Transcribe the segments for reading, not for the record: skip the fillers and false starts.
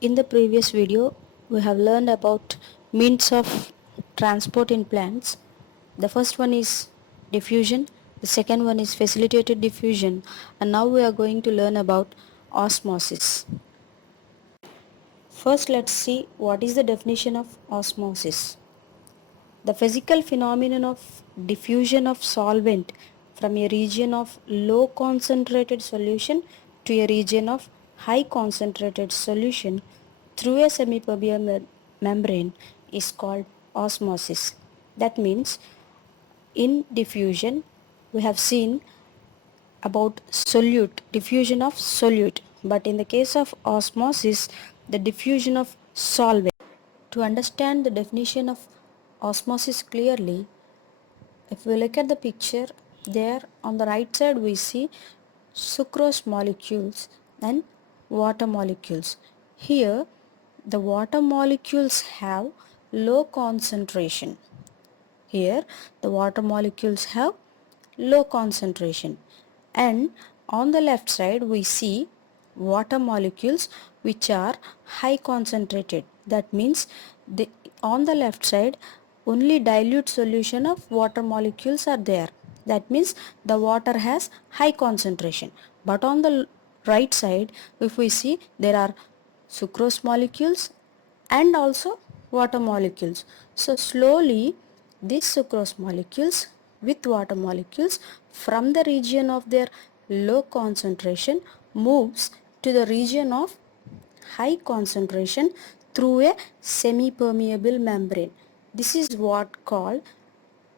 In the previous video, we have learned about means of transport in plants. The first one is diffusion, the second one is facilitated diffusion, and now we are going to learn about osmosis. First, let's see what is the definition of osmosis. The physical phenomenon of diffusion of solvent from a region of low concentrated solution to a region of high concentrated solution through a semipermeable membrane is called osmosis. That means in diffusion we have seen about solute, diffusion of solute, but in the case of osmosis, the diffusion of solvent. To understand the definition of osmosis clearly, if we look at the picture, there on the right side we see sucrose molecules and water molecules. Here the water molecules have low concentration. Here the water molecules have low concentration, and on the left side we see water molecules which are high concentrated. That means on the left side only dilute solution of water molecules are there. That means the water has high concentration. But on the right side, if we see, there are sucrose molecules and also water molecules. So slowly these sucrose molecules with water molecules from the region of their low concentration moves to the region of high concentration through a semi-permeable membrane. This is what called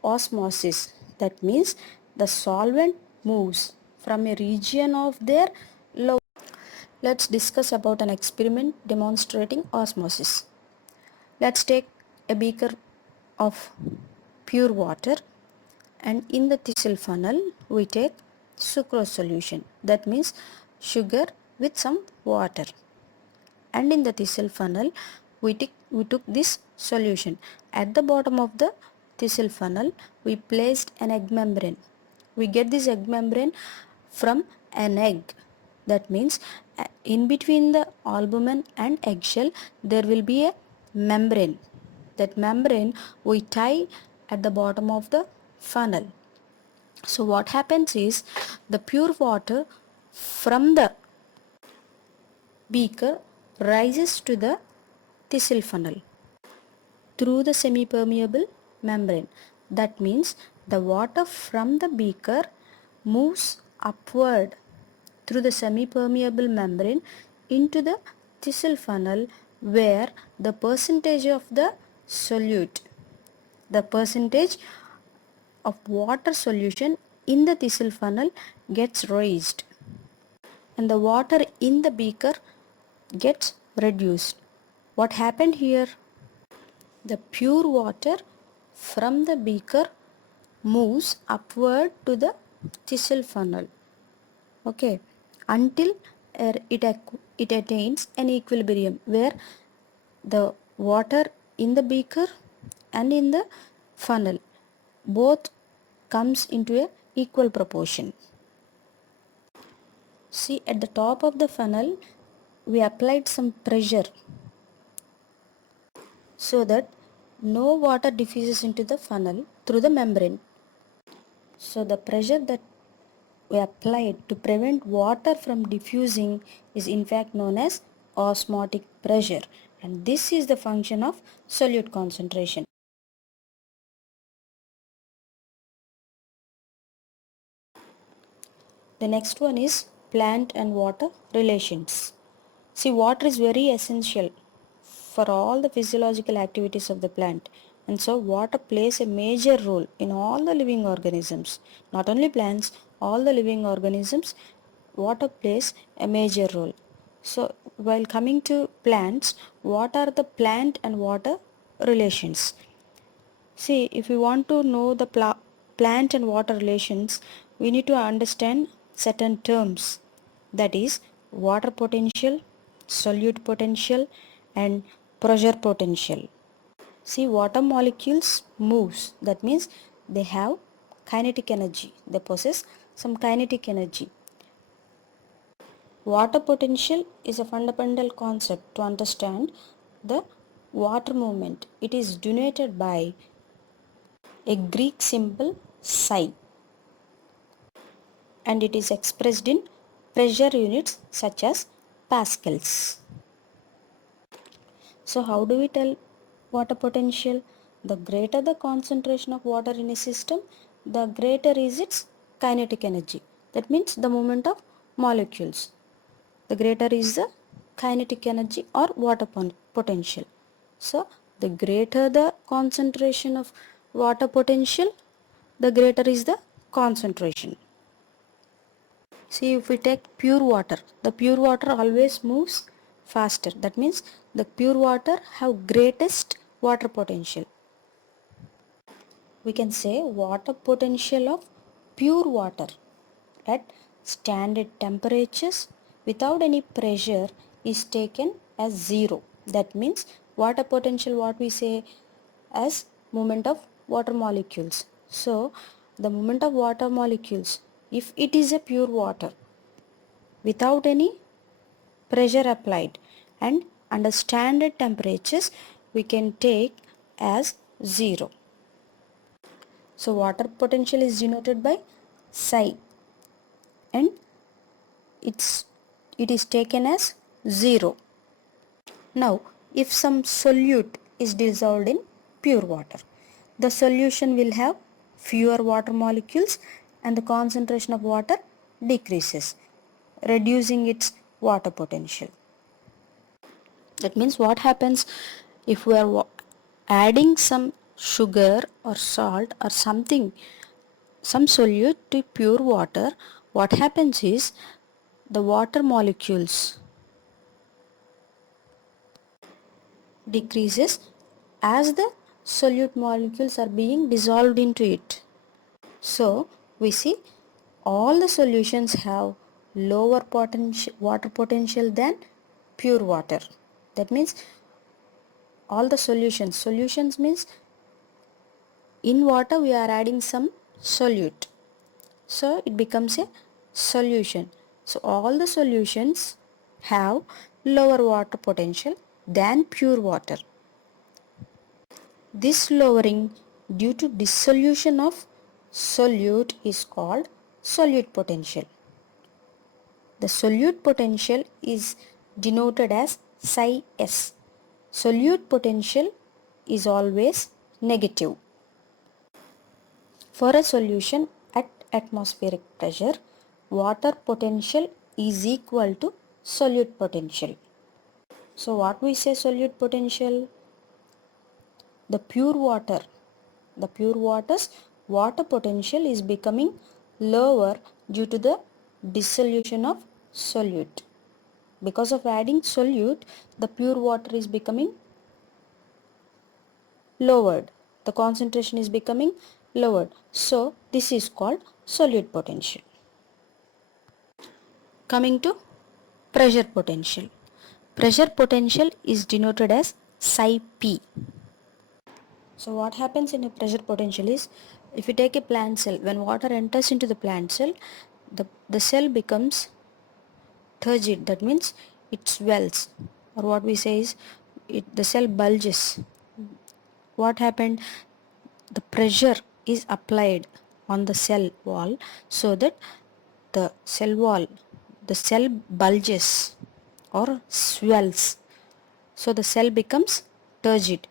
osmosis. That means the solvent moves from a region of their low. Let's discuss about an experiment demonstrating osmosis. Let's take a beaker of pure water, and in the thistle funnel we take sucrose solution. That means sugar with some water. And in the thistle funnel we took this solution. At the bottom of the thistle funnel we placed an egg membrane. We get this egg membrane from an egg. That means in between the albumen and eggshell there will be a membrane. That membrane we tie at the bottom of the funnel. So what happens is the pure water from the beaker rises to the thistle funnel through the semi-permeable membrane. That means the water from the beaker moves upward through the semi-permeable membrane into the thistle funnel, where the percentage of the solute, the percentage of water solution in the thistle funnel gets raised, and the water in the beaker gets reduced. What happened here? The pure water from the beaker moves upward to the thistle funnel, okay, until it attains an equilibrium where the water in the beaker and in the funnel both comes into a equal proportion. See, at the top of the funnel we applied some pressure so that no water diffuses into the funnel through the membrane. So the pressure that we applied to prevent water from diffusing is in fact known as osmotic pressure, and this is the function of solute concentration. The next one is plant and water relations. See, water is very essential for all the physiological activities of the plant, and so water plays a major role in all the living organisms. Not only plants, all the living organisms, water plays a major role. So while coming to plants, what are the plant and water relations? See, if we want to know the plant and water relations, we need to understand certain terms, that is water potential, solute potential, and pressure potential. See, water molecules moves, that means they have kinetic energy, they possess some kinetic energy. Water potential is a fundamental concept to understand the water movement. It is denoted by a Greek symbol psi, and it is expressed in pressure units such as pascals. So how do we tell water potential? The greater the concentration of water in a system, the greater is its kinetic energy. That means the movement of molecules. The greater is the kinetic energy or water potential. So the greater the concentration of water potential, the greater is the concentration. See, if we take pure water, the pure water always moves faster. That means the pure water have greatest water potential. We can say water potential of pure water at standard temperatures without any pressure is taken as zero. That means water potential, what we say as movement of water molecules. So the movement of water molecules, if it is a pure water without any pressure applied and under standard temperatures, we can take as zero. So water potential is denoted by psi, and it is taken as zero. Now if some solute is dissolved in pure water, the solution will have fewer water molecules and the concentration of water decreases, reducing its water potential. That means what happens if we are adding some sugar or salt or something, some solute to pure water, what happens is the water molecules decreases as the solute molecules are being dissolved into it. So we see all the solutions have lower water potential than pure water. That means all the solutions means in water we are adding some solute, so it becomes a solution. So all the solutions have lower water potential than pure water. This lowering due to dissolution of solute is called solute potential. The solute potential is denoted as psi s. Solute potential is always negative. For a solution at atmospheric pressure, water potential is equal to solute potential. So what we say solute potential? The pure water's water potential is becoming lower due to the dissolution of solute. Because of adding solute, the pure water is becoming lowered. The concentration is becoming lowered. So this is called solute potential. Coming to pressure potential. Pressure potential is denoted as psi p. So what happens in a pressure potential is, if you take a plant cell, when water enters into the plant cell, the cell becomes turgid. That means it swells, or what we say is the cell bulges. What happened? The pressure is applied on the cell wall so that the cell wall, the cell bulges or swells. So the cell becomes turgid.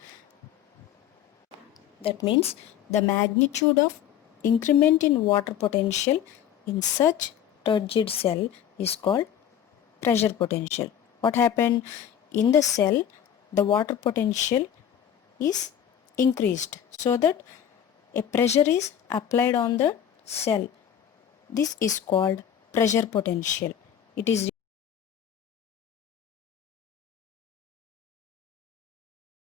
That means the magnitude of increment in water potential in such turgid cell is called pressure potential. What happened? In the cell, the water potential is increased so that a pressure is applied on the cell. This is called pressure potential. It is